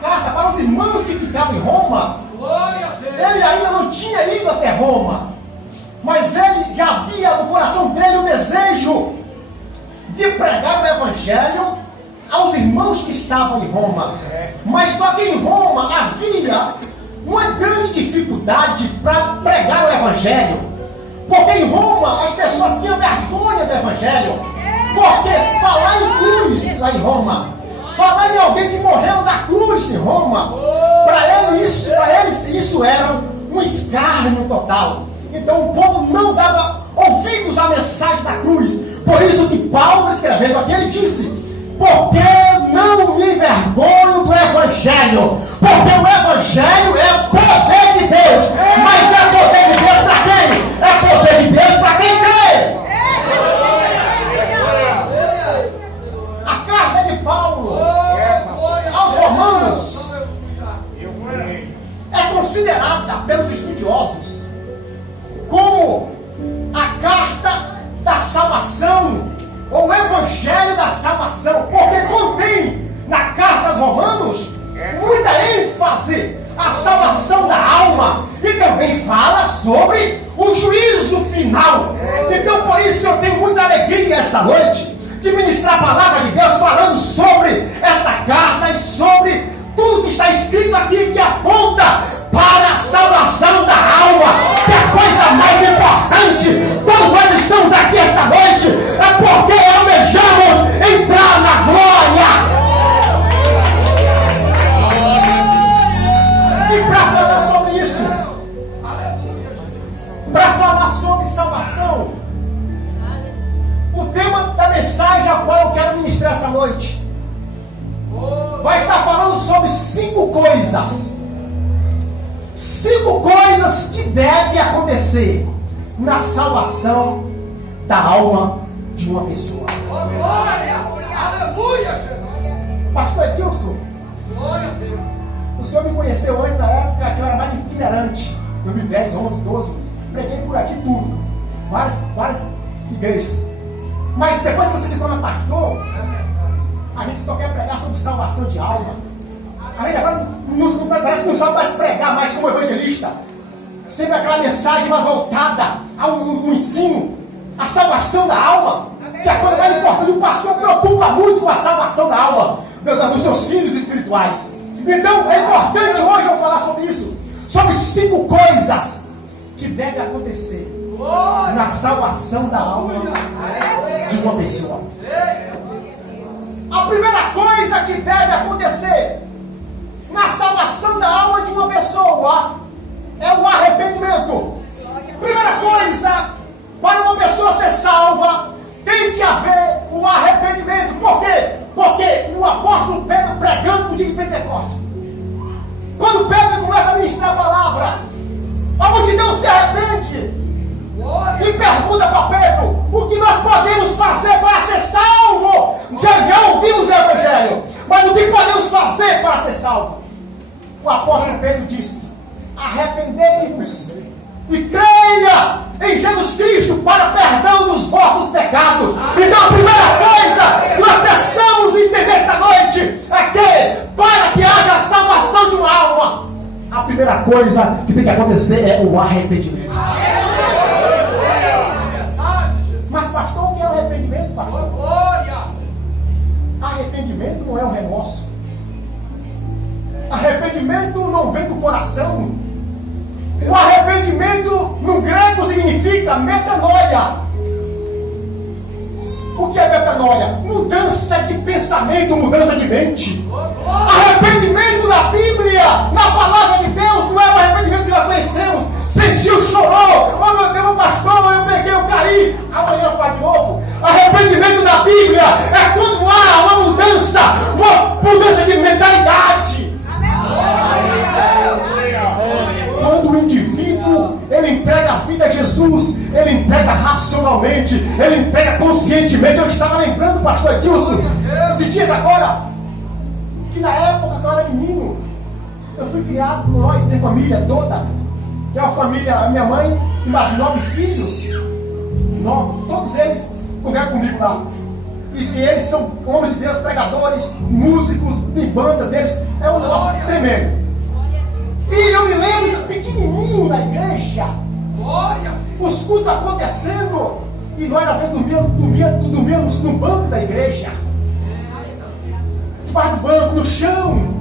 carta para os irmãos que ficavam em Roma, ele ainda não tinha ido até Roma, mas ele já havia no coração dele o desejo de pregar o Evangelho aos irmãos que estavam em Roma. Mas só que em Roma havia uma grande dificuldade para pregar o Evangelho, porque em Roma as pessoas tinham vergonha do Evangelho, porque falar em cruz lá em Roma, falar em alguém que morreu na cruz em Roma, para eles isso era um escárnio total. Então o povo não dava ouvidos à mensagem da cruz. Por isso que Paulo, escrevendo aqui, ele disse: porque não me envergonho do Evangelho, porque o Evangelho é poder de Deus. Mas é poder de Deus para quem? É poder de Deus para quem crê. A carta de Paulo aos Romanos é considerada pelos estudiosos como a carta da salvação, ou o Evangelho da salvação, porque contém na carta aos Romanos muita ênfase à salvação da alma e também fala sobre o juízo final. Então por isso eu tenho muita alegria esta noite de ministrar a palavra de Deus, falando sobre esta carta e sobre tudo que está escrito aqui, que aponta para a salvação da alma, que é a coisa mais importante. Todos nós estamos aqui esta noite é porque almejamos entrar na glória. E para falar sobre isso, para falar sobre salvação, o tema da mensagem a qual eu quero ministrar essa noite vai estar falando sobre 5 coisas. 5 coisas que devem acontecer na salvação da alma de uma pessoa. Glória! Aleluia, Jesus! Pastor Edilson, Glória a Deus! o senhor me conheceu antes da época que eu era mais itinerante, 2010, 11, 12, preguei por aqui tudo, várias igrejas. Mas depois que você se torna pastor, a gente só quer pregar sobre salvação de alma. A gente agora parece que não sabe mais pregar mais como evangelista. Sempre aquela mensagem mais voltada ao ensino, a salvação da alma, que é a coisa mais importante. O pastor preocupa muito com a salvação da alma dos seus filhos espirituais. Então é importante hoje eu falar sobre isso, sobre 5 coisas que devem acontecer na salvação da alma de uma pessoa. A primeira coisa que deve acontecer na salvação da alma de uma pessoa é o arrependimento. Primeira coisa, para uma pessoa ser salva, tem que haver o arrependimento. Por quê? Porque o apóstolo Pedro, pregando no dia de Pentecostes, quando Pedro começa a ministrar a palavra, a multidão se arrepende e pergunta para Pedro: o que nós podemos fazer para ser salvo? Já ouvimos o Evangelho, mas o que podemos fazer para ser salvo? O apóstolo Pedro disse: arrependei-vos e creia em Jesus Cristo para perdão dos vossos pecados. Então a primeira coisa que nós precisamos entender esta noite é que, para que haja a salvação de uma alma, a primeira coisa que tem que acontecer é o arrependimento. Mas pastor, o que é o arrependimento, pastor? Glória! Arrependimento não é um remorso. Arrependimento não vem do coração. O arrependimento no grego significa metanoia. O que é metanoia? Mudança de pensamento, mudança de mente. Arrependimento na Bíblia, na palavra de Deus, não é o arrependimento que nós conhecemos. Sentiu, chorou, oh meu Deus, pastor, eu peguei, eu caí, amanhã faz de novo. Arrependimento na Bíblia é quando há uma mudança de mentalidade. Quando o indivíduo, ele entrega a vida a Jesus, ele entrega racionalmente, ele entrega conscientemente. Eu estava lembrando, pastor Edilson, esses dias agora, que na época que eu era menino, eu fui criado por nós, minha família toda, que é uma família, a minha mãe e mais 9 filhos, 9, todos eles conviveram comigo lá. E eles são homens de Deus, pregadores, músicos, de banda deles. É um negócio tremendo. E eu me lembro de pequenininho na igreja, os cultos acontecendo, e nós às vezes dormíamos no banco da igreja, debaixo do banco, no chão.